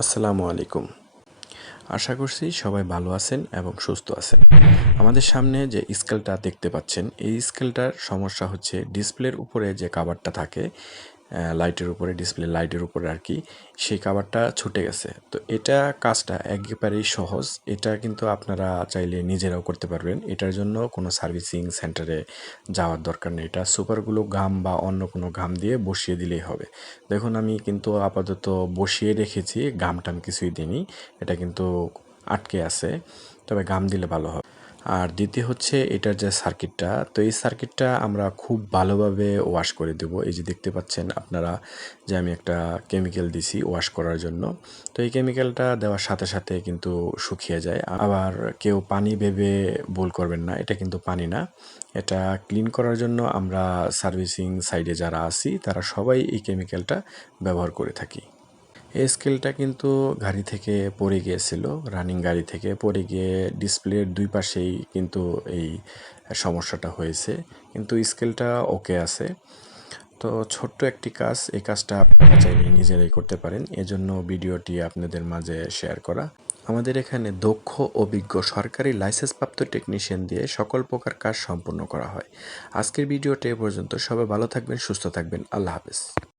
আসসালামু আলাইকুম। আশা করছি সবাই ভালো আছেন এবং সুস্থ আছেন। আমাদের সামনে যে স্কেলটা দেখতে পাচ্ছেন, এই স্কেলটার সমস্যা হচ্ছে ডিসপ্লের উপরে যে কাভারটা থাকে, লাইটের উপরে, ডিসপ্লে লাইটের উপরে আরকি, সেই কাভারটা ছুটে গেছে। তো এটা কাজটা একেবারেই সহজ। এটা কিন্তু আপনারা চাইলে নিজেরাও করতে পারবেন। এটার জন্য কোনো সার্ভিসিং সেন্টারে যাওয়ার দরকার নেই। এটা সুপার গ্লু গাম বা অন্য কোনো গাম দিয়ে বসিয়ে দিলেই হবে। দেখুন আমি কিন্তু আপাতত বসিয়ে রেখেছি, গাম-টাম কিছুই দিইনি। এটা কিন্তু আটকে আছে, তবে গাম দিলে ভালো হবে। আর দ্বিতীয় হচ্ছে এটার যে সার্কিটটা, তো এই সার্কিটটা আমরা খুব ভালোভাবে ওয়াশ করে দেব। এই যে দেখতে পাচ্ছেন আপনারা যে আমি একটা কেমিক্যাল দিছি ওয়াশ করার জন্য। তো এই কেমিক্যালটা দেওয়ার সাথে সাথে কিন্তু শুকিয়ে যায়। আবার কেউ পানি ভেবে ভুল করবেন না, এটা কিন্তু পানি না। এটা ক্লিন করার জন্য আমরা সার্ভিসিং সাইডে যারা আছি তারা সবাই এই কেমিক্যালটা ব্যবহার করে থাকি। এই স্কেলটা কিন্তু গাড়ি থেকে পড়ে গিয়েছিল, রানিং গাড়ি থেকে পড়ে গিয়ে ডিসপ্লের দুই পাশেই কিন্তু এই সমস্যাটা হয়েছে, কিন্তু স্কেলটা ওকে আছে। তো ছোট্ট একটি কাজ, এই কাজটা আপনারা চাইলে নিজেরাই করতে পারেন, এজন্য ভিডিওটি আপনাদের মাঝে শেয়ার করা। আমাদের এখানে দক্ষ অভিজ্ঞ সরকারি লাইসেন্সপ্রাপ্ত টেকনিশিয়ান দিয়ে সকল প্রকার কাজ সম্পন্ন করা হয়। আজকের ভিডিওটা এ পর্যন্ত। সবাই ভালো থাকবেন, সুস্থ থাকবেন। আল্লাহ হাফেজ।